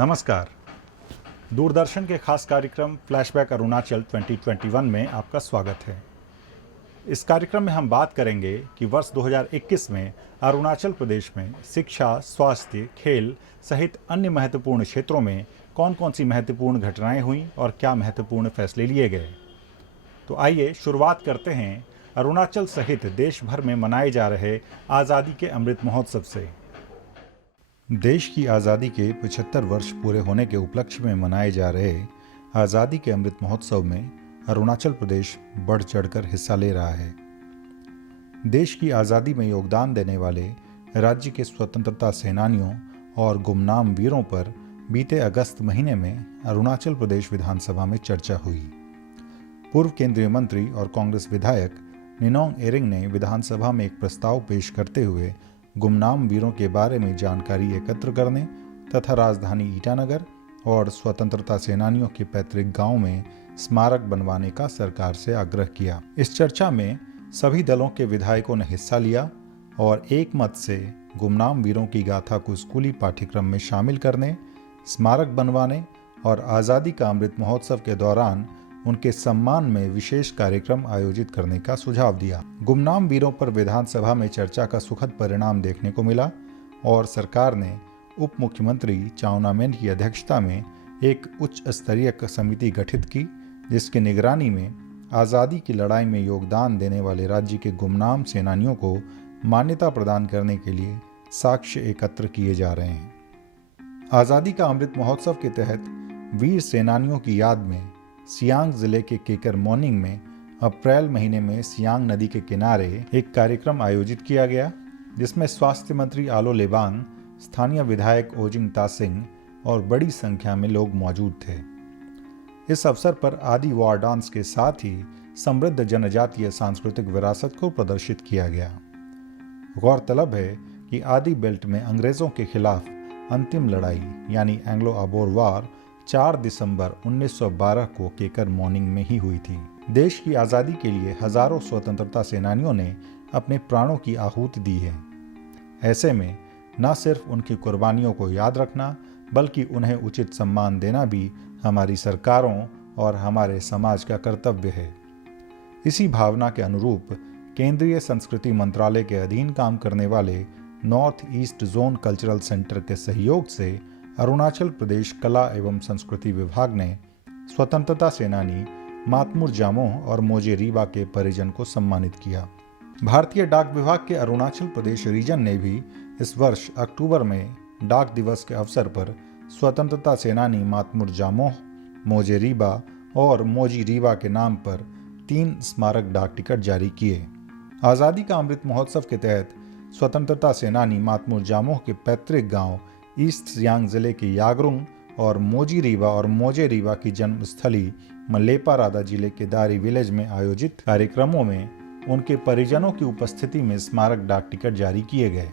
नमस्कार। दूरदर्शन के खास कार्यक्रम फ्लैशबैक अरुणाचल 2021 में आपका स्वागत है। इस कार्यक्रम में हम बात करेंगे कि वर्ष 2021 में अरुणाचल प्रदेश में शिक्षा, स्वास्थ्य, खेल सहित अन्य महत्वपूर्ण क्षेत्रों में कौन कौन सी महत्वपूर्ण घटनाएं हुईं और क्या महत्वपूर्ण फैसले लिए गए। तो आइए शुरुआत करते हैं अरुणाचल सहित देश भर में मनाए जा रहे आज़ादी के अमृत महोत्सव से। देश की आज़ादी के 75 वर्ष पूरे होने के उपलक्ष्य में मनाए जा रहे आज़ादी के अमृत महोत्सव में अरुणाचल प्रदेश बढ़ चढ़कर हिस्सा ले रहा है। देश की आज़ादी में योगदान देने वाले राज्य के स्वतंत्रता सेनानियों और गुमनाम वीरों पर बीते अगस्त महीने में अरुणाचल प्रदेश विधानसभा में चर्चा हुई। पूर्व केंद्रीय मंत्री और कांग्रेस विधायक निनोंग एरिंग ने विधानसभा में एक प्रस्ताव पेश करते हुए गुमनाम वीरों के बारे में जानकारी एकत्र करने तथा राजधानी ईटानगर और स्वतंत्रता सेनानियों के पैतृक गांव में स्मारक बनवाने का सरकार से आग्रह किया। इस चर्चा में सभी दलों के विधायकों ने हिस्सा लिया और एक मत से गुमनाम वीरों की गाथा को स्कूली पाठ्यक्रम में शामिल करने, स्मारक बनवाने और आज़ादी का अमृत महोत्सव के दौरान उनके सम्मान में विशेष कार्यक्रम आयोजित करने का सुझाव दिया। गुमनाम वीरों पर विधानसभा में चर्चा का सुखद परिणाम देखने को मिला और सरकार ने उप मुख्यमंत्री चाउना मेन की अध्यक्षता में एक उच्च स्तरीय समिति गठित की, जिसकी निगरानी में आज़ादी की लड़ाई में योगदान देने वाले राज्य के गुमनाम सेनानियों को मान्यता प्रदान करने के लिए साक्ष्य एकत्र किए जा रहे हैं। आज़ादी का अमृत महोत्सव के तहत वीर सेनानियों की याद में सियांग जिले के केकर मॉर्निंग में अप्रैल महीने में सियांग नदी के किनारे एक कार्यक्रम आयोजित किया गया, जिसमें स्वास्थ्य मंत्री आलो लेबांग, स्थानीय विधायक ओजिंग तासिंग और बड़ी संख्या में लोग मौजूद थे। इस अवसर पर आदि वार डांस के साथ ही समृद्ध जनजातीय सांस्कृतिक विरासत को प्रदर्शित किया गया। गौरतलब है कि आदि बेल्ट में अंग्रेजों के खिलाफ अंतिम लड़ाई यानी एंग्लो अबोर वार 4 दिसंबर 1912 को केकर मॉर्निंग में ही हुई थी। देश की आज़ादी के लिए हजारों स्वतंत्रता सेनानियों ने अपने प्राणों की आहुति दी है। ऐसे में न सिर्फ उनकी कुर्बानियों को याद रखना बल्कि उन्हें उचित सम्मान देना भी हमारी सरकारों और हमारे समाज का कर्तव्य है। इसी भावना के अनुरूप केंद्रीय संस्कृति मंत्रालय के अधीन काम करने वाले north east zone cultural centre के सहयोग से अरुणाचल प्रदेश कला एवं संस्कृति विभाग ने स्वतंत्रता सेनानी मातमुर जामोह और मोजे रीबा के परिजन को सम्मानित किया। भारतीय डाक विभाग के अरुणाचल प्रदेश रीजन ने भी इस वर्ष अक्टूबर में डाक दिवस के अवसर पर स्वतंत्रता सेनानी मातमुर जामोह, मोजे रीबा और मोजी रीबा के नाम पर 3 स्मारक डाक टिकट जारी किए। आज़ादी का अमृत महोत्सव के तहत स्वतंत्रता सेनानी मातमुर जामोह के पैतृक गांव ईस्ट सियांग जिले के यागरुंग और मोजी रीबा और मोजे रीबा की जन्मस्थली मलेपा रादा जिले के दारी विलेज में आयोजित कार्यक्रमों में उनके परिजनों की उपस्थिति में स्मारक डाक टिकट जारी किए गए।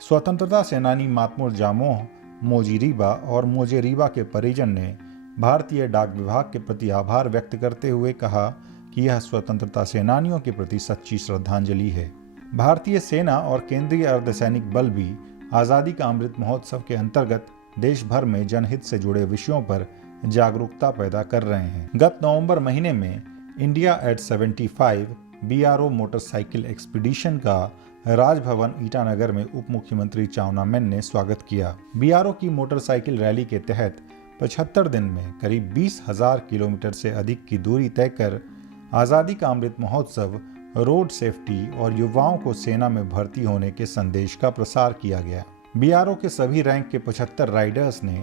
स्वतंत्रता सेनानी मातमुर जामोह, मोजी रीबा और मोजे रीबा के परिजन ने भारतीय डाक विभाग के प्रति आभार व्यक्त करते हुए कहा कि यह स्वतंत्रता सेनानियों के प्रति सच्ची श्रद्धांजलि है। भारतीय सेना और केंद्रीय अर्धसैनिक बल भी आज़ादी का अमृत महोत्सव के अंतर्गत देश भर में जनहित से जुड़े विषयों पर जागरूकता पैदा कर रहे हैं। गत नवंबर महीने में India at 75 BRO motorcycle expedition का राजभवन ईटानगर में उप मुख्यमंत्री चाउना मेन ने स्वागत किया। BRO की मोटरसाइकिल रैली के तहत 75 दिन में करीब 20,000 किलोमीटर से अधिक की दूरी तय कर आज़ादी का अमृत महोत्सव रोड सेफ्टी और युवाओं को सेना में भर्ती होने के संदेश का प्रसार किया गया। BRO के सभी रैंक के 75 राइडर्स ने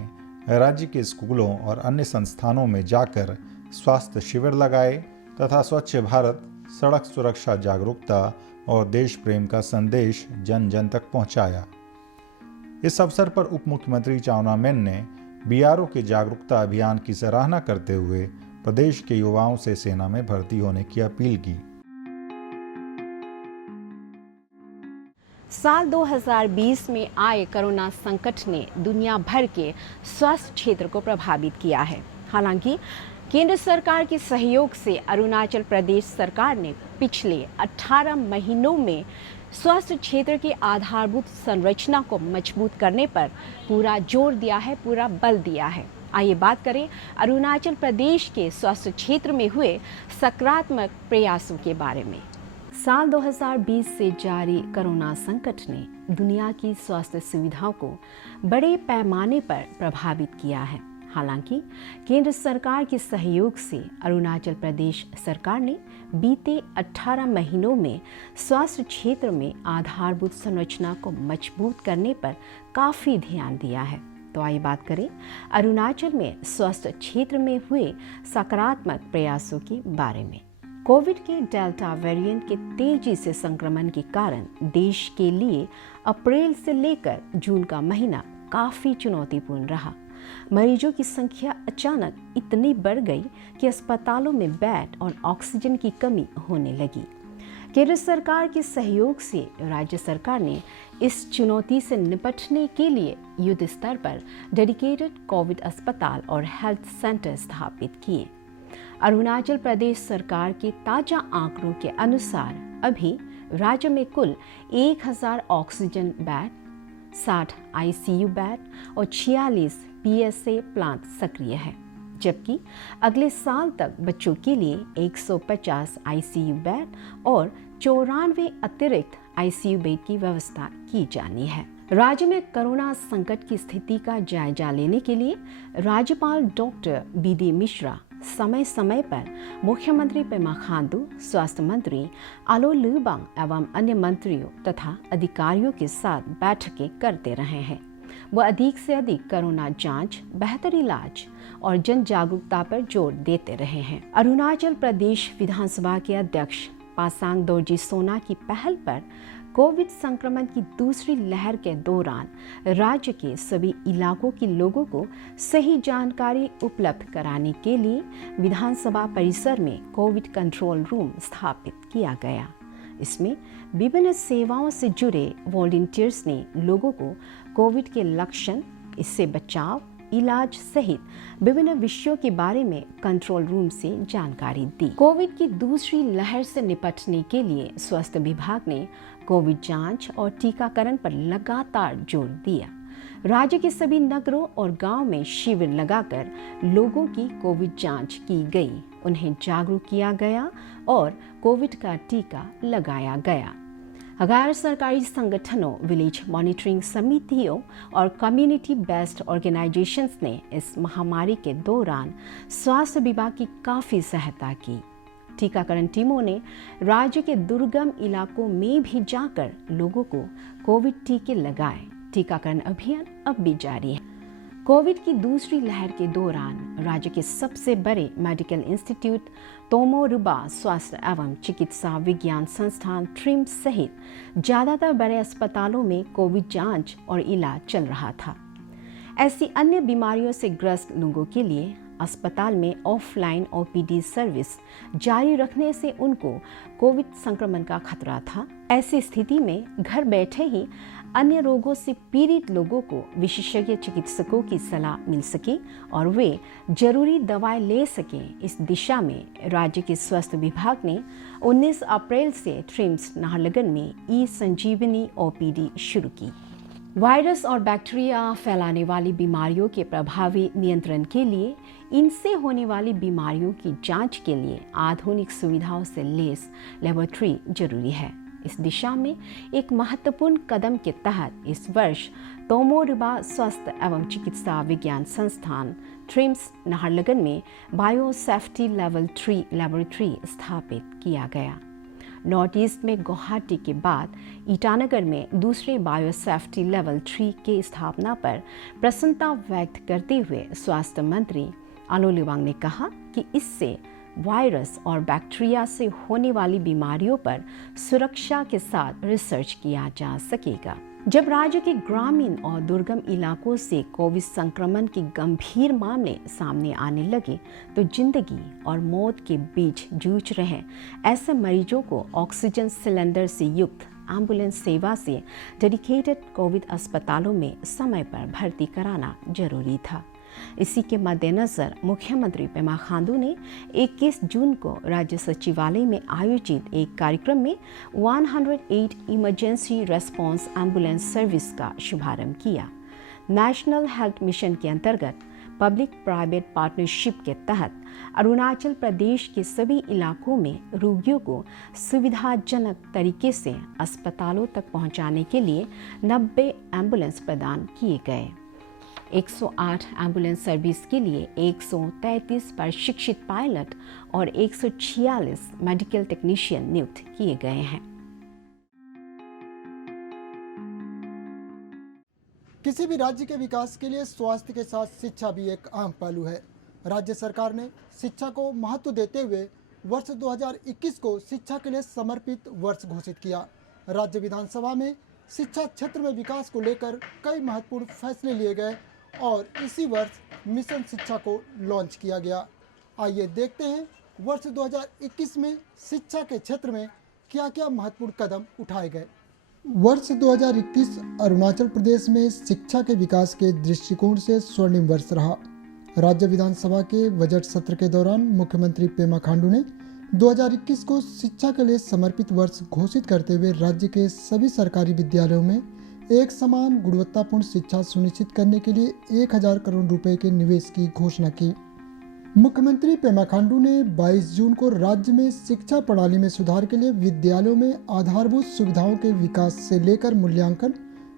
राज्य के स्कूलों और अन्य संस्थानों में जाकर स्वास्थ्य शिविर लगाए तथा स्वच्छ भारत, सड़क सुरक्षा जागरूकता और देश प्रेम का संदेश जन जन तक पहुंचाया। इस अवसर पर उप मुख्यमंत्री चाउना मेन ने BRO के जागरूकता अभियान की सराहना करते हुए प्रदेश के युवाओं से सेना में भर्ती होने की अपील की। साल 2020 में आए कोरोना संकट ने दुनिया भर के स्वास्थ्य क्षेत्र को प्रभावित किया है। हालांकि केंद्र सरकार के सहयोग से अरुणाचल प्रदेश सरकार ने पिछले 18 महीनों में स्वास्थ्य क्षेत्र की आधारभूत संरचना को मजबूत करने पर पूरा जोर दिया है, पूरा बल दिया है। आइए बात करें अरुणाचल प्रदेश के स्वास्थ्य क्षेत्र में हुए सकारात्मक प्रयासों के बारे में। साल 2020 से जारी कोरोना संकट ने दुनिया की स्वास्थ्य सुविधाओं को बड़े पैमाने पर प्रभावित किया है। हालांकि केंद्र सरकार के सहयोग से अरुणाचल प्रदेश सरकार ने बीते 18 महीनों में स्वास्थ्य क्षेत्र में आधारभूत संरचना को मजबूत करने पर काफ़ी ध्यान दिया है। तो आइए बात करें अरुणाचल में स्वास्थ्य क्षेत्र में हुए सकारात्मक प्रयासों के बारे में। कोविड के डेल्टा वेरिएंट के तेजी से संक्रमण के कारण देश के लिए अप्रैल से लेकर जून का महीना काफ़ी चुनौतीपूर्ण रहा। मरीजों की संख्या अचानक इतनी बढ़ गई कि अस्पतालों में बेड और ऑक्सीजन की कमी होने लगी। केंद्र सरकार के सहयोग से राज्य सरकार ने इस चुनौती से निपटने के लिए युद्ध स्तर पर डेडिकेटेड कोविड अस्पताल और हेल्थ सेंटर स्थापित किए। अरुणाचल प्रदेश सरकार के ताजा आंकड़ों के अनुसार अभी राज्य में कुल 1000 ऑक्सीजन बेड, 60 आईसीयू बेड और 46 पीएसए प्लांट सक्रिय है, जबकि अगले साल तक बच्चों के लिए 150 आईसीयू बेड और 94 अतिरिक्त आईसीयू बेड की व्यवस्था की जानी है। राज्य में कोरोना संकट की स्थिति का जायजा लेने के लिए राज्यपाल डॉक्टर बीडी मिश्रा समय समय पर मुख्यमंत्री पेमा खांडू, स्वास्थ्य मंत्री आलो लिबांग एवं अन्य मंत्रियों तथा अधिकारियों के साथ बैठकें करते रहे हैं। वह अधिक से अधिक कोरोना जांच, बेहतर इलाज और जन जागरूकता पर जोर देते रहे हैं। अरुणाचल प्रदेश विधानसभा के अध्यक्ष पासांग दोरजी सोना की पहल पर कोविड संक्रमण की दूसरी लहर के दौरान राज्य के सभी इलाकों के लोगों को सही जानकारी उपलब्ध कराने के लिए विधानसभा परिसर में कोविड कंट्रोल रूम स्थापित किया गया। इसमें विभिन्न सेवाओं से जुड़े वॉलंटियर्स ने लोगों को कोविड के लक्षण, इससे बचाव, इलाज सहित विभिन्न विषयों के बारे में कंट्रोल रूम से जानकारी दी। कोविड की दूसरी लहर से निपटने के लिए स्वास्थ्य विभाग ने कोविड जांच और टीकाकरण पर लगातार जोर दिया। राज्य के सभी नगरों और गांव में शिविर लगाकर लोगों की कोविड जांच की गई, उन्हें जागरूक किया गया और कोविड का टीका लगाया गया। गैर सरकारी संगठनों, विलेज मॉनिटरिंग समितियों और कम्युनिटी बेस्ड ऑर्गेनाइजेशंस ने इस महामारी के दौरान स्वास्थ्य विभाग की काफ़ी सहायता की। टीकाकरण टीमों ने राज्य के दुर्गम इलाकों में भी जाकर लोगों को कोविड टीके लगाए। टीकाकरण अभियान अब भी जारी है। कोविड की दूसरी लहर के दौरान राज्य के सबसे बड़े मेडिकल इंस्टीट्यूट तोमो रिबा स्वास्थ्य एवं चिकित्सा विज्ञान संस्थान ट्रिम्स सहित ज़्यादातर बड़े अस्पतालों में कोविड जांच और इलाज चल रहा था। ऐसी अन्य बीमारियों से ग्रस्त लोगों के लिए अस्पताल में ऑफलाइन ओपीडी सर्विस जारी रखने से उनको कोविड संक्रमण का खतरा था। ऐसी स्थिति में घर बैठे ही अन्य रोगों से पीड़ित लोगों को विशेषज्ञ चिकित्सकों की सलाह मिल सके और वे जरूरी दवाएं ले सकें। इस दिशा में राज्य के स्वास्थ्य विभाग ने 19 अप्रैल से ट्रिम्स नाहरलगुन में ई संजीवनी ओपीडी शुरू की। वायरस और बैक्टीरिया फैलाने वाली बीमारियों के प्रभावी नियंत्रण के लिए इनसे होने वाली बीमारियों की जांच के लिए आधुनिक सुविधाओं से लैस लेबोरेटरी जरूरी है। इस दिशा में एक महत्वपूर्ण कदम के तहत इस वर्ष तोमो रिबा स्वास्थ्य एवं चिकित्सा विज्ञान संस्थान ट्रिम्स नाहरलगुन में बायो सेफ्टी लेवल 3 लेबोरेटरी स्थापित किया गया। नॉर्थ ईस्ट में गुवाहाटी के बाद ईटानगर में दूसरे बायो सेफ्टी लेवल 3 के स्थापना पर प्रसन्नता व्यक्त करते हुए स्वास्थ्य मंत्री आलो लिबांग ने कहा कि इससे वायरस और बैक्टीरिया से होने वाली बीमारियों पर सुरक्षा के साथ रिसर्च किया जा सकेगा। जब राज्य के ग्रामीण और दुर्गम इलाकों से कोविड संक्रमण के गंभीर मामले सामने आने लगे तो जिंदगी और मौत के बीच जूझ रहे ऐसे मरीजों को ऑक्सीजन सिलेंडर से युक्त एम्बुलेंस सेवा से डेडिकेटेड कोविड अस्पतालों में समय पर भर्ती कराना जरूरी था। इसी के मद्देनज़र मुख्यमंत्री पेमा खांडू ने 21 जून को राज्य सचिवालय में आयोजित एक कार्यक्रम में 108 इमरजेंसी रेस्पॉन्स एम्बुलेंस सर्विस का शुभारंभ किया। नेशनल हेल्थ मिशन के अंतर्गत पब्लिक प्राइवेट पार्टनरशिप के तहत अरुणाचल प्रदेश के सभी इलाकों में रोगियों को सुविधाजनक तरीके से अस्पतालों तक पहुंचाने के लिए 90 एम्बुलेंस प्रदान किए गए। 108 एम्बुलेंस सर्विस के लिए 133 प्रशिक्षित पायलट और 146 मेडिकल टेक्नीशियन नियुक्त किए गए हैं। किसी भी राज्य के विकास के लिए स्वास्थ्य के साथ शिक्षा भी एक अहम पहलू है। राज्य सरकार ने शिक्षा को महत्व देते हुए वर्ष 2021 को शिक्षा के लिए समर्पित वर्ष घोषित किया। राज्य विधानसभा में शिक्षा क्षेत्र में विकास को लेकर कई महत्वपूर्ण फैसले लिए गए और इसी वर्ष मिशन शिक्षा को लॉन्च किया गया। आइए देखते हैं वर्ष 2021 में शिक्षा के क्षेत्र में क्या क्या महत्वपूर्ण कदम उठाए गए। वर्ष 2021 अरुणाचल प्रदेश में शिक्षा के विकास के दृष्टिकोण से स्वर्णिम वर्ष रहा। राज्य विधानसभा के बजट सत्र के दौरान मुख्यमंत्री पेमा खांडू ने 2021 को शिक्षा के लिए समर्पित वर्ष घोषित करते हुए राज्य के सभी सरकारी विद्यालयों में एक समान गुणवत्तापूर्ण शिक्षा सुनिश्चित करने के लिए 1000 करोड़ रुपए के निवेश की घोषणा की। मुख्यमंत्री पेमा खांडू ने 22 जून को राज्य में शिक्षा प्रणाली में सुधार के लिए विद्यालयों में आधारभूत सुविधाओं के विकास से लेकर मूल्यांकन,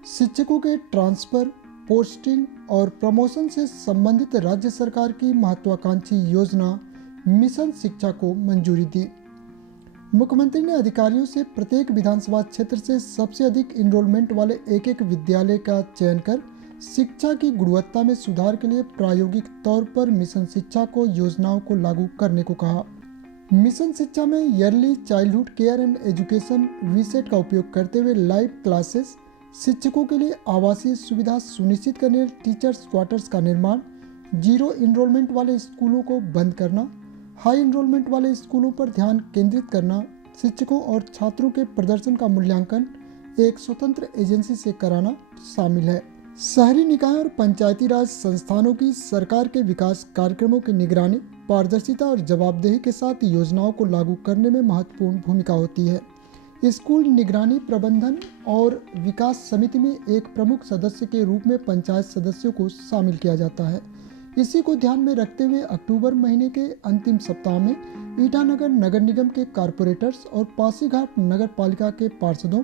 शिक्षकों के ट्रांसफर, पोस्टिंग और प्रमोशन से संबंधित राज्य सरकार की महत्वाकांक्षी योजना मिशन शिक्षा को मंजूरी दी। मुख्यमंत्री ने अधिकारियों से प्रत्येक विधानसभा क्षेत्र से सबसे अधिक इनरोलमेंट वाले एक विद्यालय का चयन कर शिक्षा की गुणवत्ता में सुधार के लिए प्रायोगिक तौर पर मिशन शिक्षा को योजनाओं को लागू करने को कहा। मिशन शिक्षा में yearly childhood care and education VSAT का उपयोग करते हुए लाइव क्लासेस, शिक्षकों के लिए आवासीय सुविधा सुनिश्चित करने, टीचर्स क्वार्टर्स का निर्माण, जीरो इनरोलमेंट वाले स्कूलों को बंद करना, हाई इनरोलमेंट वाले स्कूलों पर ध्यान केंद्रित करना, शिक्षकों और छात्रों के प्रदर्शन का मूल्यांकन एक स्वतंत्र एजेंसी से कराना शामिल है। शहरी निकाय और पंचायती राज संस्थानों की सरकार के विकास कार्यक्रमों की निगरानी, पारदर्शिता और जवाबदेही के साथ योजनाओं को लागू करने में महत्वपूर्ण भूमिका होती है। स्कूल निगरानी प्रबंधन और विकास समिति में एक प्रमुख सदस्य के रूप में पंचायत सदस्यों को शामिल किया जाता है। इसी को ध्यान में रखते हुए अक्टूबर महीने के अंतिम सप्ताह में ईटानगर नगर निगम के कारपोरेटर्स और पासीघाट नगर पालिका के पार्षदों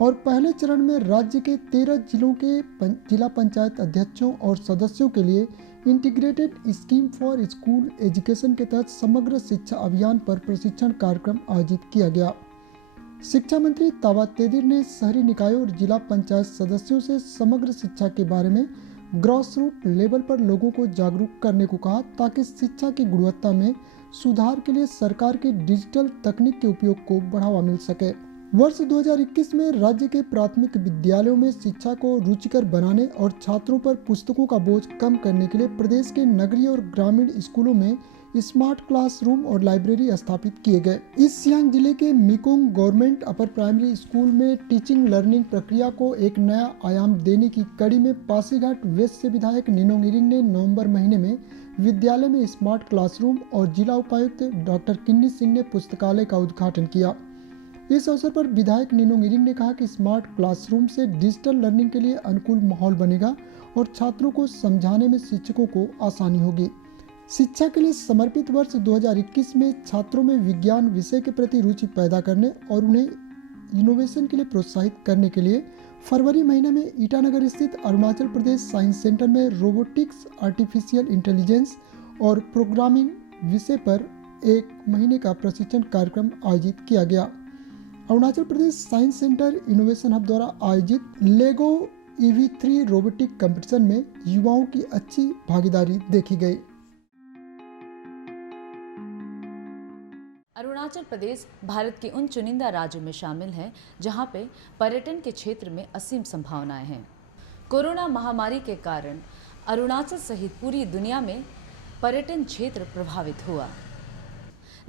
और पहले चरण में राज्य के 13 जिलों के जिला पंचायत अध्यक्षों और सदस्यों के लिए integrated scheme for school education के तहत समग्र शिक्षा अभियान पर प्रशिक्षण कार्यक्रम आयोजित किया गया। शिक्षा मंत्री ताबा तेदिर ने शहरी निकायों और जिला पंचायत सदस्यों से समग्र शिक्षा के बारे में ग्रॉस रूट लेवल पर लोगों को जागरूक करने को कहा ताकि शिक्षा की गुणवत्ता में सुधार के लिए सरकार की डिजिटल तकनीक के उपयोग को बढ़ावा मिल सके। वर्ष 2021 में राज्य के प्राथमिक विद्यालयों में शिक्षा को रुचिकर बनाने और छात्रों पर पुस्तकों का बोझ कम करने के लिए प्रदेश के नगरीय और ग्रामीण स्कूलों में स्मार्ट क्लासरूम और लाइब्रेरी स्थापित किए गए। ईस्ट सियांग जिले के Mekong government upper primary school में टीचिंग लर्निंग प्रक्रिया को एक नया आयाम देने की कड़ी में पासीघाट वेस्ट से विधायक निनोंग इरिंग ने नवंबर महीने में विद्यालय में स्मार्ट क्लासरूम और जिला उपायुक्त डॉक्टर किन्नी सिंह ने पुस्तकालय का उद्घाटन किया। इस अवसर पर विधायक निनोंग इरिंग ने कहा कि स्मार्ट क्लासरूम से डिजिटल लर्निंग के लिए अनुकूल माहौल बनेगा और छात्रों को समझाने में शिक्षकों को आसानी होगी। शिक्षा के लिए समर्पित वर्ष 2021 में छात्रों में विज्ञान विषय के प्रति रुचि पैदा करने और उन्हें इनोवेशन के लिए प्रोत्साहित करने के लिए फरवरी महीने में ईटानगर स्थित अरुणाचल प्रदेश साइंस सेंटर में रोबोटिक्स, आर्टिफिशियल इंटेलिजेंस और प्रोग्रामिंग विषय पर एक महीने का प्रशिक्षण कार्यक्रम आयोजित किया गया। Arunachal Pradesh science centre innovation hub द्वारा आयोजित लेगो EV3 रोबोटिक कंपटीशन में युवाओं की अच्छी भागीदारी देखी गई। अरुणाचल प्रदेश भारत के उन चुनिंदा राज्यों में शामिल है जहां पे पर्यटन के क्षेत्र में असीम संभावनाएं हैं। कोरोना महामारी के कारण अरुणाचल सहित पूरी दुनिया में पर्यटन क्षेत्र प्रभावित हुआ।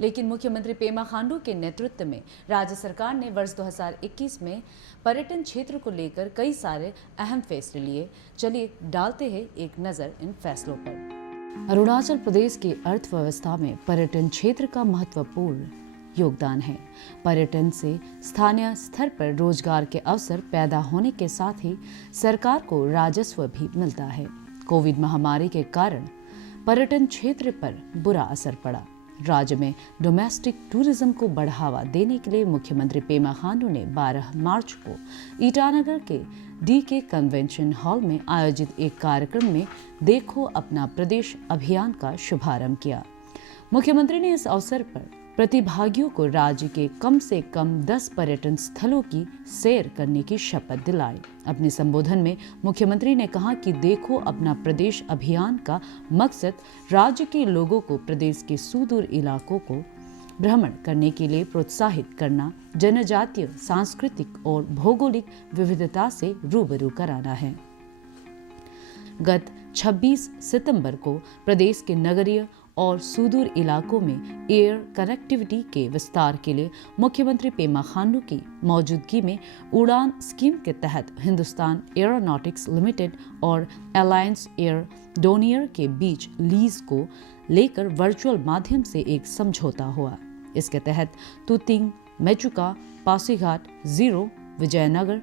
लेकिन मुख्यमंत्री पेमा खांडू के नेतृत्व में राज्य सरकार ने वर्ष 2021 में पर्यटन क्षेत्र को लेकर कई सारे अहम फैसले लिए। चलिए डालते हैं एक नज़र इन फैसलों पर। अरुणाचल प्रदेश की अर्थव्यवस्था में पर्यटन क्षेत्र का महत्वपूर्ण योगदान है। पर्यटन से स्थानीय स्तर पर रोजगार के अवसर पैदा होने के साथ ही सरकार को राजस्व भी मिलता है। कोविड महामारी के कारण पर्यटन क्षेत्र पर बुरा असर पड़ा। राज्य में डोमेस्टिक टूरिज्म को बढ़ावा देने के लिए मुख्यमंत्री पेमा खांडू ने 12 मार्च को ईटानगर के DK कन्वेंशन हॉल में आयोजित एक कार्यक्रम में देखो अपना प्रदेश अभियान का शुभारंभ किया। मुख्यमंत्री ने इस अवसर पर प्रतिभागियों को राज्य के कम से कम 10 पर्यटन स्थलों की सैर करने की शपथ दिलाई। अपने संबोधन में मुख्यमंत्री ने कहा कि देखो अपना प्रदेश अभियान का मकसद राज्य के लोगों को प्रदेश के सुदूर इलाकों को भ्रमण करने के लिए प्रोत्साहित करना, जनजातीय, सांस्कृतिक और भौगोलिक विविधता से रूबरू कराना है। गत 26 सितंबर को प्रदेश के नगरीय और सुदूर इलाकों में एयर कनेक्टिविटी के विस्तार के लिए मुख्यमंत्री पेमा खांडू की मौजूदगी में उड़ान स्कीम के तहत हिंदुस्तान एरोनॉटिक्स लिमिटेड और अलायंस एयर डोनियर के बीच लीज को लेकर वर्चुअल माध्यम से एक समझौता हुआ। इसके तहत तुतिंग, मेचुका, पासीघाट, जीरो, विजयनगर,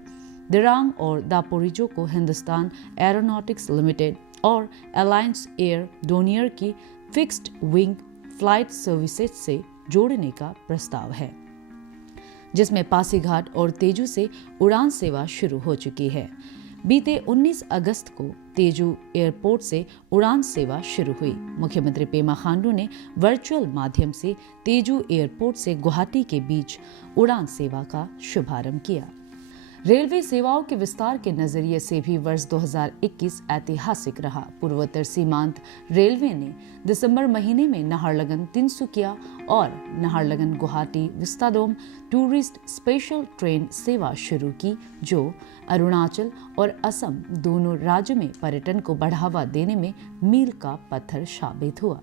दिरांग और दापोरिजो को हिंदुस्तान एरोनॉटिक्स लिमिटेड और अलायंस एयर डोनियर की फिक्स्ड विंग फ्लाइट सर्विसेज से जोड़ने का प्रस्ताव है, जिसमें पासीघाट और तेजू से उड़ान सेवा शुरू हो चुकी है। बीते 19 अगस्त को तेजू एयरपोर्ट से उड़ान सेवा शुरू हुई। मुख्यमंत्री पेमा खांडू ने वर्चुअल माध्यम से तेजू एयरपोर्ट से गुवाहाटी के बीच उड़ान सेवा का शुभारंभ किया। रेलवे सेवाओं के विस्तार के नजरिए से भी वर्ष 2021 ऐतिहासिक रहा। पूर्वोत्तर सीमांत रेलवे ने दिसंबर महीने में नाहरलगुन तिनसुकिया और Naharlagun Guwahati Vistadome tourist special train सेवा शुरू की, जो अरुणाचल और असम दोनों राज्यों में पर्यटन को बढ़ावा देने में मील का पत्थर साबित हुआ।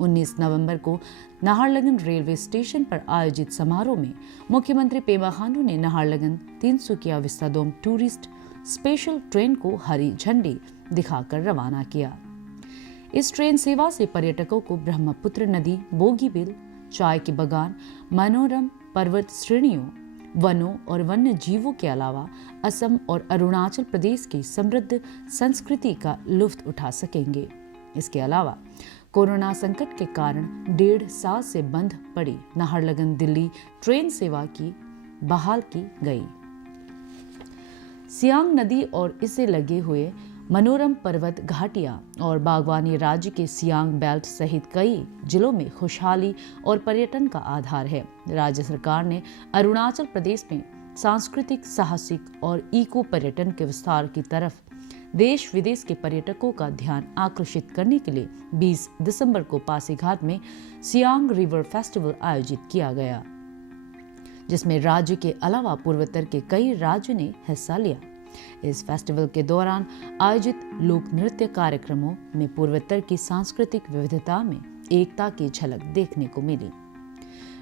19 नवंबर को नाहरलगुन रेलवे स्टेशन पर आयोजित समारोह में मुख्यमंत्री पेमा खांडू ने Naharlagun Tinsukia Vistadome tourist special train को हरी झंडी दिखाकर रवाना किया। इस ट्रेन सेवा से पर्यटकों को ब्रह्मपुत्र नदी, बोगीबिल, चाय के बागान, मनोरम पर्वत श्रेणियों, वनों और वन्य जीवों के अलावा असम और अरुणाचल प्रदेश की समृद्ध संस्कृति का लुत्फ उठा सकेंगे। इसके अलावा कोरोना संकट के कारण 1.5 साल से बंद पड़ी नाहरलगुन दिल्ली ट्रेन सेवा की बहाल की गई। सियांग नदी और इससे लगे हुए मनोरम पर्वत घाटियां और बागवानी राज्य के सियांग बेल्ट सहित कई जिलों में खुशहाली और पर्यटन का आधार है। राज्य सरकार ने अरुणाचल प्रदेश में सांस्कृतिक, साहसिक और इको पर्यटन के विस्तार की तरफ देश विदेश के पर्यटकों का ध्यान आकर्षित करने के लिए 20 दिसंबर को पासीघाट में सियांग रिवर फेस्टिवल आयोजित किया गया, जिसमें राज्य के अलावा पूर्वोत्तर के कई राज्यों ने हिस्सा लिया। इस फेस्टिवल के दौरान आयोजित लोक नृत्य कार्यक्रमों में पूर्वोत्तर की सांस्कृतिक विविधता में एकता की झलक देखने को मिली।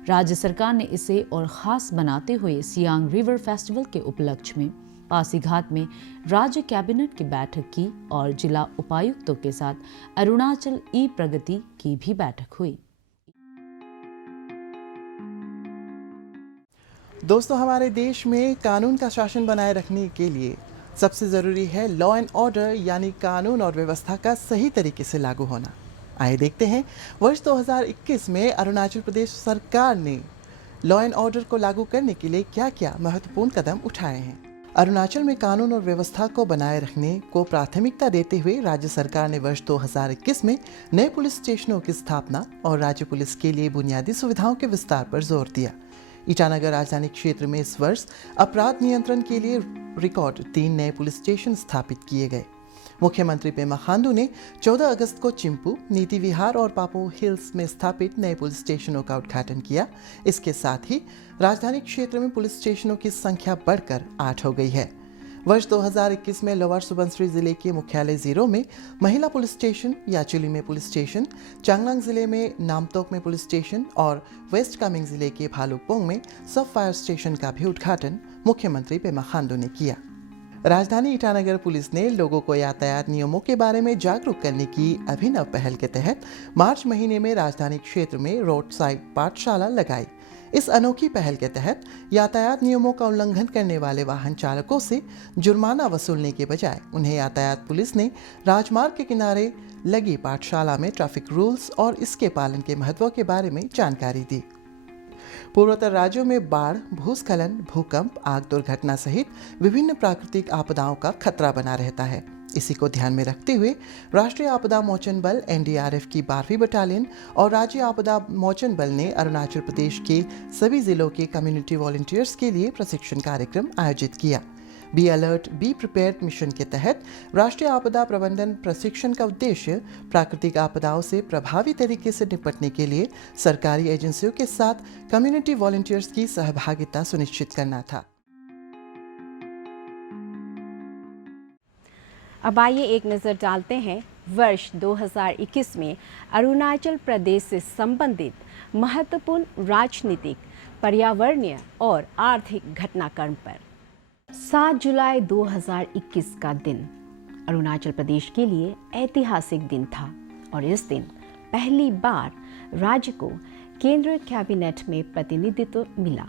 राज्य सरकार ने इसे और खास बनाते हुए सियांग रिवर फेस्टिवल के उपलक्ष्य में पासीघाट में राज्य कैबिनेट की बैठक की और जिला उपायुक्तों के साथ अरुणाचल ई प्रगति की भी बैठक हुई। दोस्तों, हमारे देश में कानून का शासन बनाए रखने के लिए सबसे ज़रूरी है लॉ एंड ऑर्डर, यानी कानून और व्यवस्था का सही तरीके से लागू होना। आइए देखते हैं वर्ष 2021 में अरुणाचल प्रदेश सरकार ने लॉ एंड ऑर्डर को लागू करने के लिए क्या क्या महत्वपूर्ण कदम उठाए हैं। अरुणाचल में कानून और व्यवस्था को बनाए रखने को प्राथमिकता देते हुए राज्य सरकार ने वर्ष 2021 में नए पुलिस स्टेशनों की स्थापना और राज्य पुलिस के लिए बुनियादी सुविधाओं के विस्तार पर जोर दिया। ईटानगर राजधानी क्षेत्र में इस वर्ष अपराध नियंत्रण के लिए रिकॉर्ड 3 नए पुलिस स्टेशन स्थापित किए गए। मुख्यमंत्री पेमा खांडू ने 14 अगस्त को चिंपू, नीति विहार और पापू हिल्स में स्थापित नए पुलिस स्टेशनों का उद्घाटन किया। इसके साथ ही राजधानी क्षेत्र में पुलिस स्टेशनों की संख्या बढ़कर 8 हो गई है। वर्ष 2021 में लोअर सुबनसिरी जिले के मुख्यालय जीरो में महिला पुलिस स्टेशन, याचुली में पुलिस स्टेशन, चांगलांग जिले में नामतोक में पुलिस स्टेशन और वेस्ट कामेंग जिले के भालुकपोंग में सब फायर स्टेशन का भी उद्घाटन मुख्यमंत्री पेमा खांडू ने किया। राजधानी ईटानगर पुलिस ने लोगों को यातायात नियमों के बारे में जागरूक करने की अभिनव पहल के तहत मार्च महीने में राजधानी क्षेत्र में रोड साइड पाठशाला लगाई। इस अनोखी पहल के तहत यातायात नियमों का उल्लंघन करने वाले वाहन चालकों से जुर्माना वसूलने के बजाय उन्हें यातायात पुलिस ने राजमार्ग के किनारे लगी पाठशाला में ट्रैफिक रूल्स और इसके पालन के महत्व के बारे में जानकारी दी। पूर्वोत्तर राज्यों में बाढ़, भूस्खलन, भूकंप, आग दुर्घटना सहित विभिन्न प्राकृतिक आपदाओं का खतरा बना रहता है। इसी को ध्यान में रखते हुए राष्ट्रीय आपदा मोचन बल NDRF की 12वीं बटालियन और राज्य आपदा मोचन बल ने अरुणाचल प्रदेश के सभी जिलों के कम्युनिटी वॉलंटियर्स के लिए प्रशिक्षण कार्यक्रम आयोजित किया। Be alert, be prepared mission के तहत राष्ट्रीय आपदा प्रबंधन प्रशिक्षण का उद्देश्य प्राकृतिक आपदाओं से प्रभावी तरीके से निपटने के लिए सरकारी एजेंसियों के साथ कम्युनिटी वॉलंटियर्स की सहभागिता सुनिश्चित करना था। अब आइए एक नज़र डालते हैं वर्ष 2021 में अरुणाचल प्रदेश से संबंधित महत्वपूर्ण राजनीतिक, पर्यावरणीय और आर्थिक घटनाक्रम पर। 7 जुलाई 2021 का दिन अरुणाचल प्रदेश के लिए ऐतिहासिक दिन था और इस दिन पहली बार राज्य को केंद्रीय कैबिनेट में प्रतिनिधित्व मिला।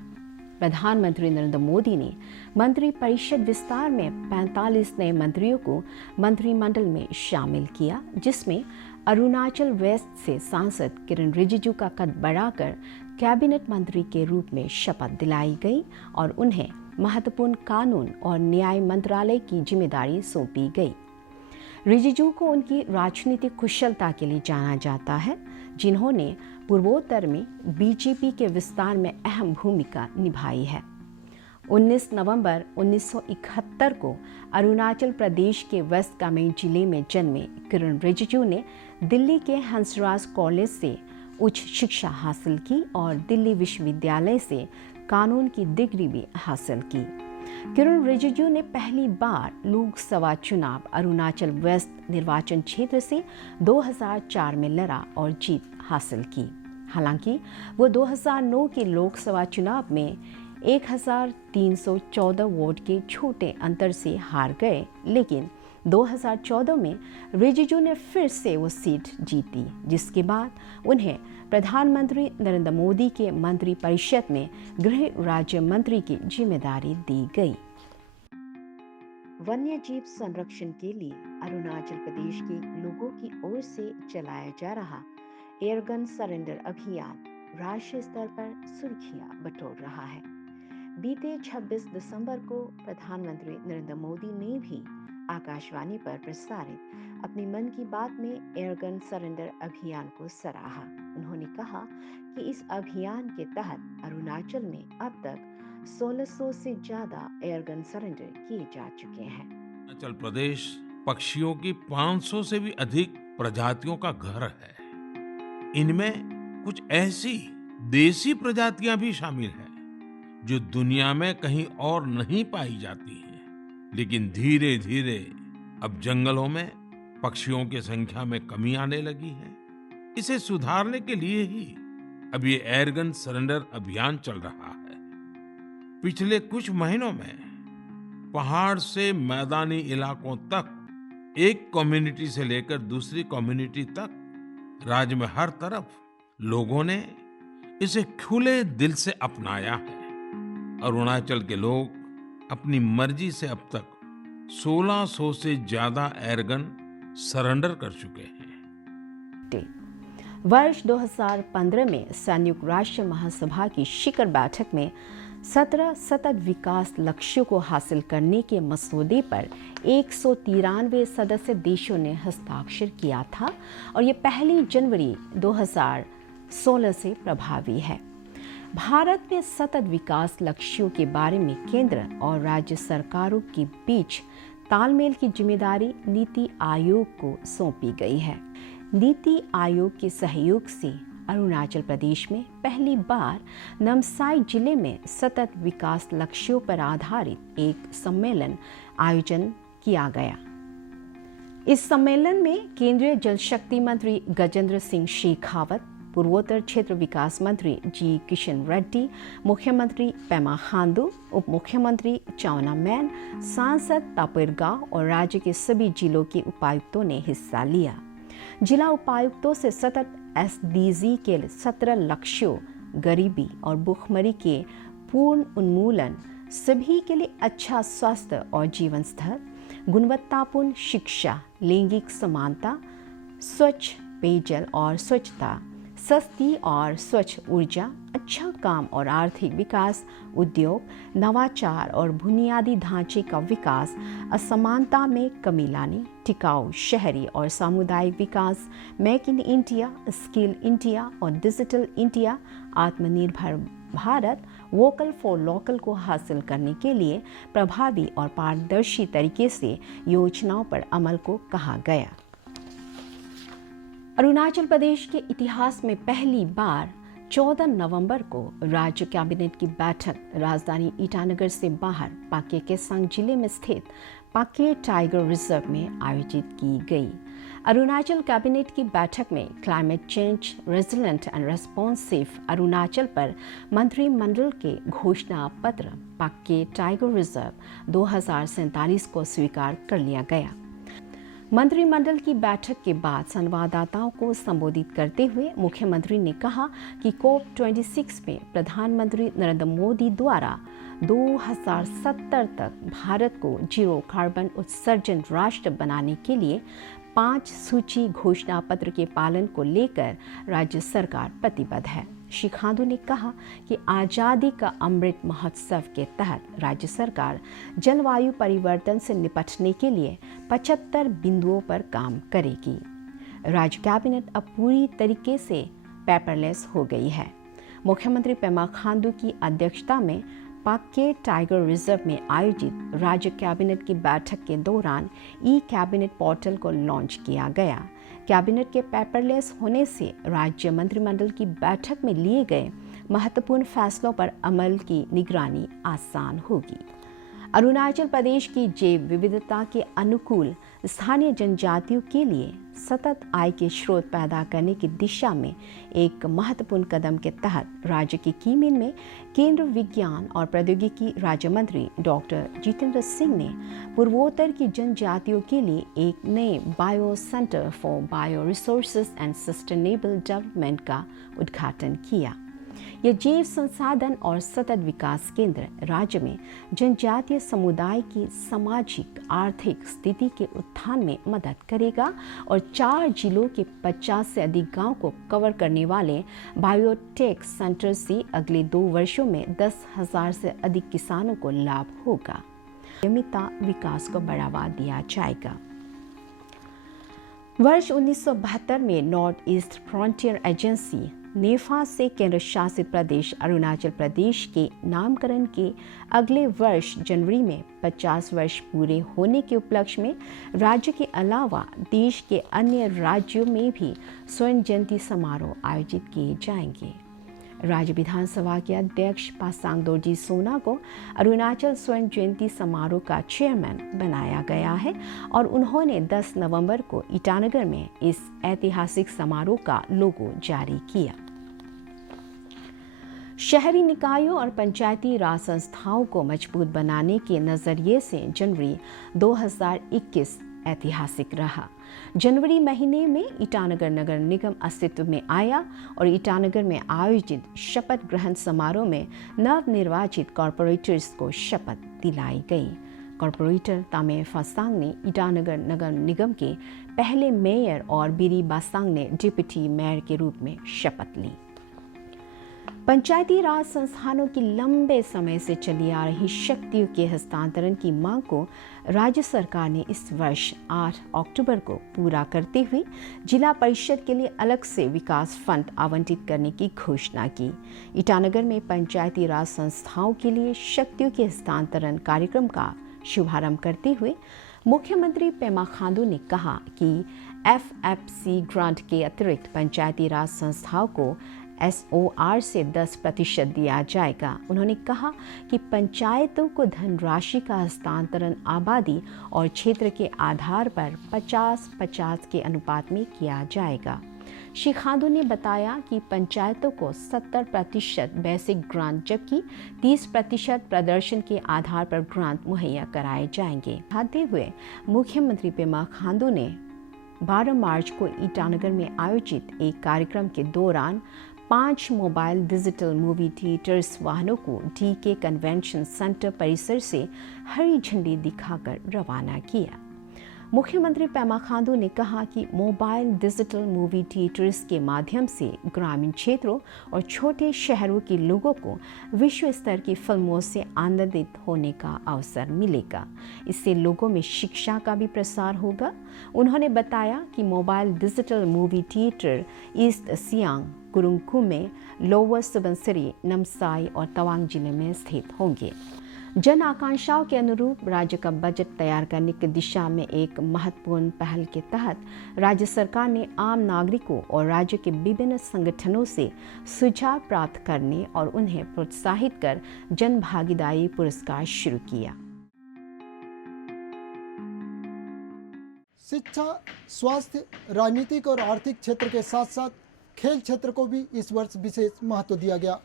प्रधानमंत्री नरेंद्र मोदी ने मंत्रिपरिषद विस्तार में 45 नए मंत्रियों को मंत्रिमंडल में शामिल किया, जिसमें अरुणाचल वेस्ट से सांसद किरण रिजिजू का कद बढ़ाकर कैबिनेट मंत्री के रूप में शपथ दिलाई गई और उन्हें महत्वपूर्ण कानून और न्याय मंत्रालय की जिम्मेदारी सौंपी गई। रिजिजू को उनकी राजनीतिक कुशलता के लिए जाना जाता है, जिन्होंने पूर्वोत्तर में बीजेपी के विस्तार में अहम भूमिका निभाई है। 19 नवंबर 1971 को अरुणाचल प्रदेश के वेस्ट कामेंग जिले में जन्मे किरण रिजिजू ने दिल्ली के हंसराज कॉलेज से उच्च शिक्षा हासिल की और दिल्ली विश्वविद्यालय से कानून की डिग्री भी हासिल की। किरण रिजिजू ने पहली बार लोकसभा चुनाव अरुणाचल वेस्ट निर्वाचन क्षेत्र से 2004 में लड़ा और जीत हासिल की। हालांकि वो 2009 के लोकसभा चुनाव में 1314 वोट के छोटे अंतर से हार गए, लेकिन 2014 में रिजिजू ने फिर से वो सीट जीती, जिसके बाद उन्हें प्रधानमंत्री नरेंद्र मोदी के मंत्रिपरिषद में गृह राज्य मंत्री की जिम्मेदारी दी गई। वन्य जीव संरक्षण के लिए अरुणाचल प्रदेश के लोगों की ओर से चलाया जा रहा एयरगन सरेंडर अभियान राष्ट्रीय स्तर पर सुर्खियां बटोर रहा है। बीते 26 दिसंबर को प्रधानमंत्री नरेंद्र मोदी ने भी आकाशवाणी पर प्रसारित अपनी मन की बात में एयरगन सरेंडर अभियान को सराहा। उन्होंने कहा कि इस अभियान के तहत अरुणाचल में अब तक 1600 से ज्यादा एयरगन सरेंडर किए जा चुके हैं। अरुणाचल प्रदेश पक्षियों की 500 से भी अधिक प्रजातियों का घर है। इनमें कुछ ऐसी देसी प्रजातियां भी शामिल हैं जो दुनिया में कहीं और नहीं पाई जाती हैं। लेकिन धीरे धीरे अब जंगलों में पक्षियों की संख्या में कमी आने लगी है। इसे सुधारने के लिए ही अब ये एयरगन सरेंडर अभियान चल रहा है। पिछले कुछ महीनों में पहाड़ से मैदानी इलाकों तक, एक कम्युनिटी से लेकर दूसरी कम्युनिटी तक राज्य में हर तरफ लोगों ने इसे खुले दिल से अपनाया है। अरुणाचल के लोग अपनी मर्जी से अब तक 1600 से ज्यादा एयरगन सरेंडर कर चुके हैं। वर्ष 2015 में संयुक्त राष्ट्र महासभा की शिखर बैठक में 17 सतत विकास लक्ष्यों को हासिल करने के मसौदे पर 193 सदस्य देशों ने हस्ताक्षर किया था और ये 1 जनवरी 2016 से प्रभावी है। भारत में सतत विकास लक्ष्यों के बारे में केंद्र और राज्य सरकारों के बीच तालमेल की जिम्मेदारी नीति आयोग को सौंपी गई है। नीति आयोग के सहयोग से अरुणाचल प्रदेश में पहली बार नामसाई जिले में सतत विकास लक्ष्यों पर आधारित एक सम्मेलन आयोजन किया गया। इस सम्मेलन में केंद्रीय जल शक्ति मंत्री गजेंद्र सिंह शेखावत, पूर्वोत्तर क्षेत्र विकास मंत्री जी किशन रेड्डी, मुख्यमंत्री पेमा खांडू, उप मुख्यमंत्री चाउना मैन, सांसद तापिर गाव और राज्य के सभी जिलों के उपायुक्तों ने हिस्सा लिया। जिला उपायुक्तों से सतत एसडीजी के 17 लक्ष्यों, गरीबी और भूखमरी के पूर्ण उन्मूलन, सभी के लिए अच्छा स्वास्थ्य और जीवन स्तर, गुणवत्तापूर्ण शिक्षा, लैंगिक समानता, स्वच्छ पेयजल और स्वच्छता, सस्ती और स्वच्छ ऊर्जा, अच्छा काम और आर्थिक विकास, उद्योग, नवाचार और बुनियादी ढांचे का विकास, असमानता में कमी लाने, टिकाऊ शहरी और सामुदायिक विकास, make in India, skill India और digital India, Aatmanirbhar Bharat, vocal for local को हासिल करने के लिए प्रभावी और पारदर्शी तरीके से योजनाओं पर अमल को कहा गया। अरुणाचल प्रदेश के इतिहास में पहली बार 14 नवंबर को राज्य कैबिनेट की बैठक राजधानी ईटानगर से बाहर पाक्के केसांग जिले में स्थित पाक्के टाइगर रिजर्व में आयोजित की गई। अरुणाचल कैबिनेट की बैठक में climate change resilient and responsive Arunachal पर मंत्रिमंडल के घोषणा पत्र पाक्के टाइगर रिजर्व 2047 को स्वीकार कर लिया गया। मंत्रिमंडल की बैठक के बाद संवाददाताओं को संबोधित करते हुए मुख्यमंत्री ने कहा कि COP26 में प्रधानमंत्री नरेंद्र मोदी द्वारा 2070 तक भारत को जीरो कार्बन उत्सर्जन राष्ट्र बनाने के लिए 5 सूची घोषणा पत्र के पालन को लेकर राज्य सरकार प्रतिबद्ध है। श्री खांडू ने कहा कि आज़ादी का अमृत महोत्सव के तहत राज्य सरकार जलवायु परिवर्तन से निपटने के लिए 75 बिंदुओं पर काम करेगी। राज्य कैबिनेट अब पूरी तरीके से पेपरलेस हो गई है। मुख्यमंत्री पेमा खांडू की अध्यक्षता में पाक्के टाइगर रिजर्व में आयोजित राज्य कैबिनेट की बैठक के दौरान ई कैबिनेट पोर्टल को लॉन्च किया गया। कैबिनेट के पेपरलेस होने से राज्य मंत्रिमंडल की बैठक में लिए गए महत्वपूर्ण फैसलों पर अमल की निगरानी आसान होगी। अरुणाचल प्रदेश की जैव विविधता के अनुकूल स्थानीय जनजातियों के लिए सतत आय के स्रोत पैदा करने की दिशा में एक महत्वपूर्ण कदम के तहत राज्य के कीमिन में केंद्र विज्ञान और प्रौद्योगिकी राज्य मंत्री डॉक्टर जितेंद्र सिंह ने पूर्वोत्तर की जनजातियों के लिए एक नए bio centre for bio resources and sustainable development का उद्घाटन किया। यह जैव संसाधन और सतत विकास केंद्र राज्य में जनजातीय समुदाय की सामाजिक आर्थिक स्थिति के उत्थान में मदद करेगा और 4 जिलों के 50 से अधिक गांव को कवर करने वाले बायोटेक सेंटर से अगले 2 वर्षों में 10,000 से अधिक किसानों को लाभ होगा। नियमित विकास को बढ़ावा दिया जाएगा। वर्ष 1972 में नॉर्थ ईस्ट फ्रंटियर एजेंसी नेफा से केंद्र शासित प्रदेश अरुणाचल प्रदेश के नामकरण के अगले वर्ष जनवरी में 50 वर्ष पूरे होने के उपलक्ष्य में राज्य के अलावा देश के अन्य राज्यों में भी स्वर्ण जयंती समारोह आयोजित किए जाएंगे। राज्य विधानसभा के अध्यक्ष पासांग दोरजी सोना को अरुणाचल स्वर्ण जयंती समारोह का चेयरमैन बनाया गया है और उन्होंने 10 नवंबर को ईटानगर में इस ऐतिहासिक समारोह का लोगो जारी किया। शहरी निकायों और पंचायती राज संस्थाओं को मजबूत बनाने के नजरिए से जनवरी 2021 ऐतिहासिक रहा। जनवरी महीने में ईटानगर नगर निगम अस्तित्व में आया और ईटानगर में आयोजित शपथ ग्रहण समारोह में नवनिर्वाचित कॉरपोरेटर्स को शपथ दिलाई गई। कॉरपोरेटर तामे फासांग ने ईटानगर नगर निगम के पहले मेयर और बीरी बासांग ने डिप्टी मेयर के रूप में शपथ ली। पंचायती राज संस्थानों की लंबे समय से चली आ रही शक्तियों के हस्तांतरण की मांग को राज्य सरकार ने इस वर्ष 8 अक्टूबर को पूरा करते हुए जिला परिषद के लिए अलग से विकास फंड आवंटित करने की घोषणा की। ईटानगर में पंचायती राज संस्थाओं के लिए शक्तियों के हस्तांतरण कार्यक्रम का शुभारंभ करते हुए मुख्यमंत्री पेमा खांडू ने कहा कि FFC ग्रांट के अतिरिक्त पंचायती राज संस्थाओं को SOR से 10% दिया जाएगा। उन्होंने कहा कि पंचायतों को धनराशि का हस्तांतरण आबादी और क्षेत्र के आधार पर 50-50 के अनुपात में किया जाएगा। श्री खांडू ने बताया कि पंचायतों को 70% बेसिक ग्रांट जबकि 30% प्रदर्शन के आधार पर ग्रांट मुहैया कराए जाएंगे। बताते हुए मुख्यमंत्री पेमा खांडू ने 12 मार्च को ईटानगर में आयोजित एक कार्यक्रम के दौरान 5 मोबाइल डिजिटल मूवी थिएटर्स वाहनों को DK कन्वेंशन सेंटर परिसर से हरी झंडी दिखाकर रवाना किया। मुख्यमंत्री पेमा खांडू ने कहा कि मोबाइल डिजिटल मूवी थिएटर्स के माध्यम से ग्रामीण क्षेत्रों और छोटे शहरों के लोगों को विश्व स्तर की फिल्मों से आनंदित होने का अवसर मिलेगा। इससे लोगों में शिक्षा का भी प्रसार होगा। उन्होंने बताया कि mobile digital movie theatre east Siang, Gurung Kumey, lower Subansiri, Namsai और तवांग जिले में स्थित होंगे। जन आकांक्षाओं के अनुरूप राज्य का बजट तैयार करने की दिशा में एक महत्वपूर्ण पहल के तहत राज्य सरकार ने आम नागरिकों और राज्य के विभिन्न संगठनों से सुझाव प्राप्त करने और उन्हें प्रोत्साहित कर जन भागीदारी पुरस्कार शुरू किया। शिक्षा, स्वास्थ्य, राजनीतिक और आर्थिक क्षेत्र के साथ साथ खेल क्षेत्र को भी इस वर्ष विशेष महत्व दिया गया।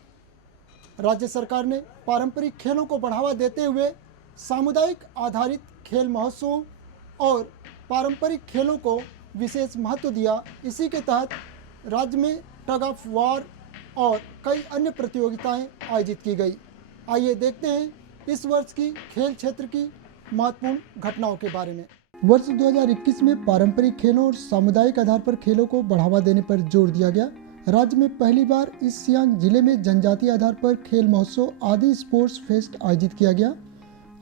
राज्य सरकार ने पारंपरिक खेलों को बढ़ावा देते हुए सामुदायिक आधारित खेल महोत्सवों और पारंपरिक खेलों को विशेष महत्व दिया। इसी के तहत राज्य में टग ऑफ वार और कई अन्य प्रतियोगिताएं आयोजित की गई। आइए देखते हैं इस वर्ष की खेल क्षेत्र की महत्वपूर्ण घटनाओं के बारे में। वर्ष 2021 में पारंपरिक खेलों और सामुदायिक आधार पर खेलों को बढ़ावा देने पर जोर दिया गया। राज्य में पहली बार इस सियांग जिले में जनजातीय आधार पर खेल महोत्सव आदि स्पोर्ट्स फेस्ट आयोजित किया गया।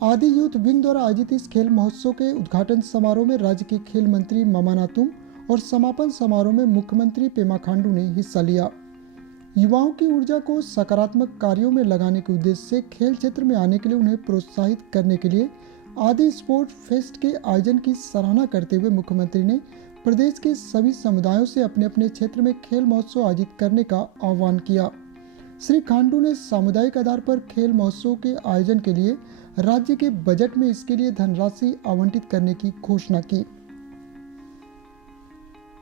आदि यूथ विंग द्वारा आयोजित इस खेल महोत्सव के उद्घाटन समारोह में राज्य के खेल मंत्री मामा नातुंग और समापन समारोह में मुख्यमंत्री पेमा खांडू ने हिस्सा लिया। युवाओं की ऊर्जा को सकारात्मक कार्यों में लगाने के उद्देश्य से खेल क्षेत्र में आने के लिए उन्हें प्रोत्साहित करने के लिए आदि स्पोर्ट्स फेस्ट के आयोजन की सराहना करते हुए मुख्यमंत्री ने प्रदेश के सभी समुदायों से अपने अपने क्षेत्र में खेल महोत्सव आयोजित करने का आह्वान किया। श्री खांडू ने सामुदायिक आधार पर खेल महोत्सव के आयोजन के लिए राज्य के बजट में इसके लिए धनराशि आवंटित करने की घोषणा की।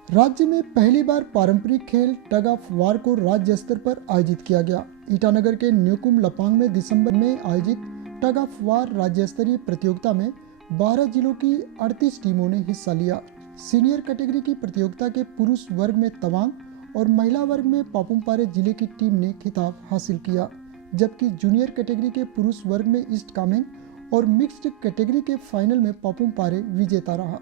राज्य में पहली बार पारंपरिक खेल टग ऑफ वार को राज्य स्तर पर आयोजित किया गया। ईटानगर के न्यूकुम लपांग में दिसंबर में आयोजित टग ऑफ वार राज्य स्तरीय प्रतियोगिता में 12 जिलों की 38 टीमों ने हिस्सा लिया। सीनियर कैटेगरी की प्रतियोगिता के पुरुष वर्ग में तवांग और महिला वर्ग में पापुमपारे जिले की टीम ने खिताब हासिल किया, जबकि जूनियर कैटेगरी के पुरुष वर्ग में ईस्ट कामेंग और मिक्स्ड कैटेगरी के फाइनल में पापुमपारे विजेता रहा।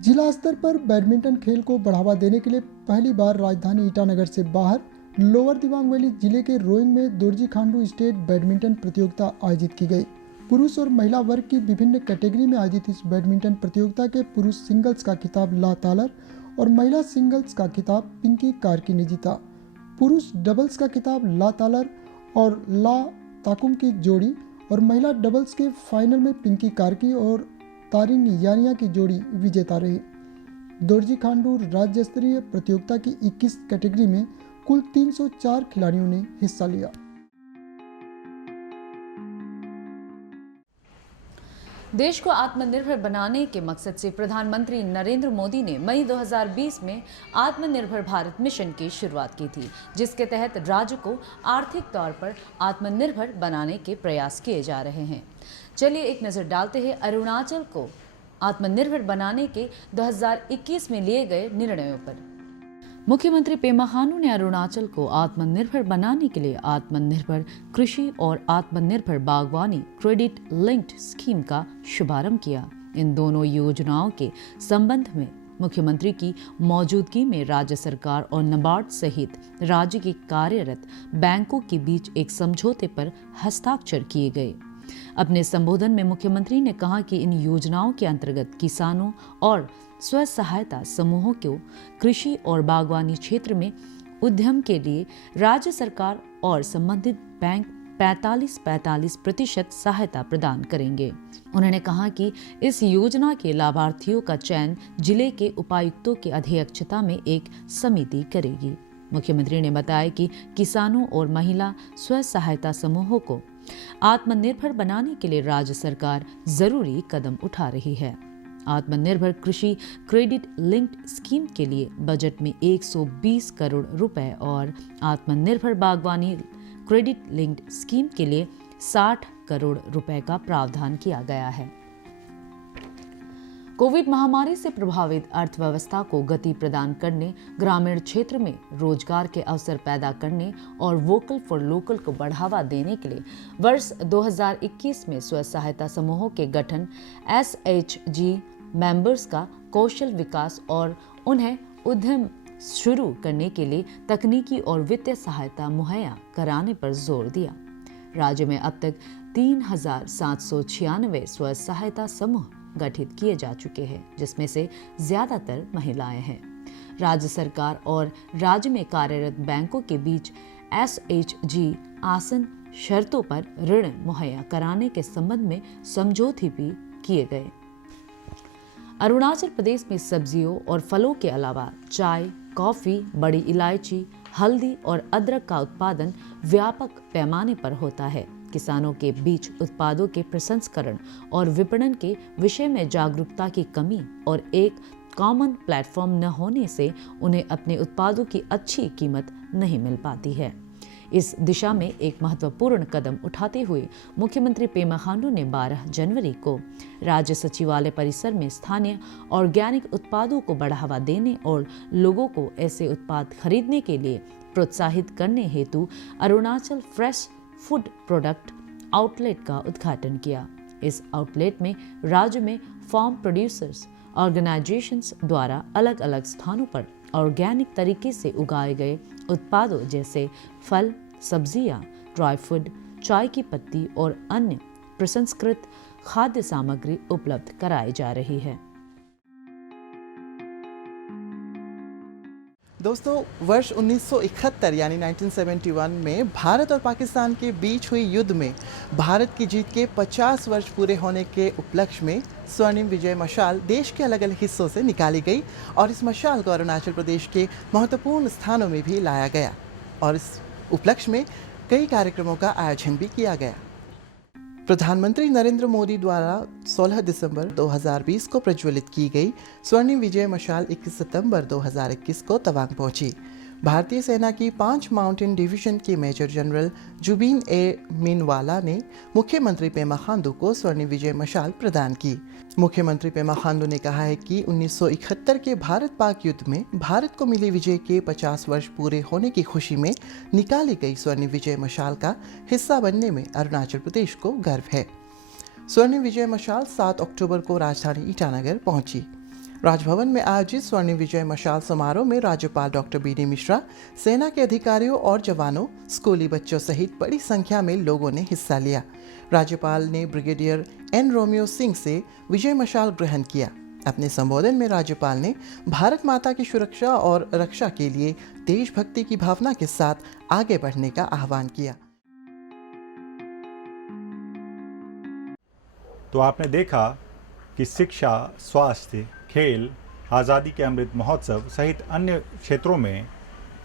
जिला स्तर पर बैडमिंटन खेल को बढ़ावा देने के लिए पहली बार राजधानी ईटानगर से बाहर लोअर दिबांग वैली जिले के रोइंग में दोरजी खांडू स्टेट बैडमिंटन प्रतियोगिता आयोजित की गई। पुरुष और महिला वर्ग की विभिन्न कैटेगरी में आयोजित इस बैडमिंटन प्रतियोगिता के पुरुष सिंगल्स का खिताब ला तालर और महिला सिंगल्स का खिताब पिंकी कार्की ने जीता। पुरुष डबल्स का खिताब ला तालर और ला ताकुम की जोड़ी और महिला डबल्स के फाइनल में पिंकी कार्की और तारिंग यानिया की जोड़ी विजेता रही। दोरजी खांडू राज्य स्तरीय प्रतियोगिता की 21 कैटेगरी में कुल 304 खिलाड़ियों ने हिस्सा लिया। देश को आत्मनिर्भर बनाने के मकसद से प्रधानमंत्री नरेंद्र मोदी ने मई 2020 में आत्मनिर्भर भारत मिशन की शुरुआत की थी, जिसके तहत राज्य को आर्थिक तौर पर आत्मनिर्भर बनाने के प्रयास किए जा रहे हैं। चलिए एक नज़र डालते हैं अरुणाचल को आत्मनिर्भर बनाने के 2021 में लिए गए निर्णयों पर। मुख्यमंत्री पेमा खांडू ने अरुणाचल को आत्मनिर्भर बनाने के लिए आत्मनिर्भर कृषि और आत्मनिर्भर बागवानी क्रेडिट लिंक्ड स्कीम का शुभारंभ किया। इन दोनों योजनाओं के संबंध में मुख्यमंत्री की मौजूदगी में राज्य सरकार और नाबार्ड सहित राज्य के कार्यरत बैंकों के बीच एक समझौते पर हस्ताक्षर किए गए। अपने संबोधन में मुख्यमंत्री ने कहा कि इन योजनाओं के अंतर्गत किसानों और स्व सहायता समूहों को कृषि और बागवानी क्षेत्र में उद्यम के लिए राज्य सरकार और संबंधित बैंक 45% सहायता प्रदान करेंगे। उन्होंने कहा कि इस योजना के लाभार्थियों का चयन जिले के उपायुक्तों की अध्यक्षता में एक समिति करेगी। मुख्यमंत्री ने बताया कि किसानों और महिला स्व सहायता समूहों को आत्मनिर्भर बनाने के लिए राज्य सरकार जरूरी कदम उठा रही है। आत्मनिर्भर कृषि क्रेडिट लिंक्ड स्कीम के लिए बजट में 120 करोड़ रुपए और आत्मनिर्भर बागवानी क्रेडिट लिंक्ड स्कीम के लिए 60 करोड़ रुपए का प्रावधान किया गया है। कोविड महामारी से प्रभावित अर्थव्यवस्था को गति प्रदान करने, ग्रामीण क्षेत्र में रोजगार के अवसर पैदा करने और वोकल फॉर लोकल को बढ़ावा देने के लिए वर्ष 2021 में स्व सहायता समूहों के गठन, SHG मेंबर्स का कौशल विकास और उन्हें उद्यम शुरू करने के लिए तकनीकी और वित्तीय सहायता मुहैया कराने पर जोर दिया। राज्य में अब तक 3,796 स्व सहायता समूह गठित किए जा चुके हैं, जिसमें से ज्यादातर महिलाएं हैं। राज्य सरकार और राज्य में कार्यरत बैंकों के बीच SHG आसन शर्तों पर ऋण मुहैया कराने के संबंध में समझौते भी किए गए। अरुणाचल प्रदेश में सब्जियों और फलों के अलावा चाय, कॉफी, बड़ी इलायची, हल्दी और अदरक का उत्पादन व्यापक पैमाने पर होता है। किसानों के बीच उत्पादों के प्रसंस्करण और विपणन के विषय में जागरूकता की कमी और एक कॉमन प्लेटफॉर्म न होने से उन्हें अपने उत्पादों की अच्छी कीमत नहीं मिल पाती है। इस दिशा में एक महत्वपूर्ण कदम उठाते हुए मुख्यमंत्री पेमा खांडू ने 12 जनवरी को राज्य सचिवालय परिसर में स्थानीय ऑर्गेनिक उत्पादों को बढ़ावा देने और लोगों को ऐसे उत्पाद खरीदने के लिए प्रोत्साहित करने हेतु Arunachal fresh food product outlet का उद्घाटन किया। इस आउटलेट में राज्य में फार्म प्रोड्यूसर्स ऑर्गेनाइजेशंस द्वारा अलग अलग स्थानों पर ऑर्गेनिक तरीके से उगाए गए उत्पादों जैसे फल, सब्जियां, ड्राई फूड, चाय की पत्ती और अन्य प्रसंस्कृत खाद्य सामग्री उपलब्ध कराई जा रही है। दोस्तों, वर्ष 1971 यानी 1971 में भारत और पाकिस्तान के बीच हुई युद्ध में भारत की जीत के 50 वर्ष पूरे होने के उपलक्ष्य में स्वर्णिम विजय मशाल देश के अलग अलग हिस्सों से निकाली गई और इस मशाल को अरुणाचल प्रदेश के महत्वपूर्ण स्थानों में भी लाया गया और इस उपलक्ष्य में कई कार्यक्रमों का आयोजन भी किया गया। प्रधानमंत्री नरेंद्र मोदी द्वारा 16 दिसंबर 2020 को प्रज्वलित की गई स्वर्णिम विजय मशाल 21 सितंबर 2021 को तवांग पहुंची। भारतीय सेना की 5 माउंटेन डिवीजन के मेजर जनरल जुबीन ए मीनवाला ने मुख्यमंत्री पेमा खांडू को स्वर्णिम विजय मशाल प्रदान की। मुख्यमंत्री पेमा खांडू ने कहा है कि 1971 के भारत पाक युद्ध में भारत को मिली विजय के 50 वर्ष पूरे होने की खुशी में निकाली गई स्वर्णिम विजय मशाल का हिस्सा बनने में अरुणाचल प्रदेश को गर्व है। स्वर्णिम विजय मशाल 7 अक्टूबर को राजधानी ईटानगर पहुंची। राजभवन में आयोजित स्वर्णिम विजय मशाल समारोह में राज्यपाल डॉक्टर BD मिश्रा, सेना के अधिकारियों और जवानों, स्कूली बच्चों सहित बड़ी संख्या में लोगों ने हिस्सा लिया। राज्यपाल ने ब्रिगेडियर N रोमियो सिंह से विजय मशाल ग्रहण किया। अपने संबोधन में राज्यपाल ने भारत माता की सुरक्षा और रक्षा के लिए देशभक्ति की भावना के साथ आगे बढ़ने का आह्वान किया। तो आपने देखा कि शिक्षा, स्वास्थ्य, खेल, आज़ादी के अमृत महोत्सव सहित अन्य क्षेत्रों में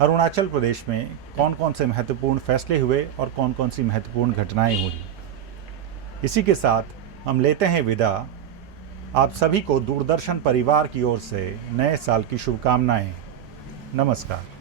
अरुणाचल प्रदेश में कौन कौन से महत्वपूर्ण फैसले हुए और कौन कौन सी महत्वपूर्ण घटनाएं हुई। इसी के साथ हम लेते हैं विदा। आप सभी को दूरदर्शन परिवार की ओर से नए साल की शुभकामनाएं। नमस्कार।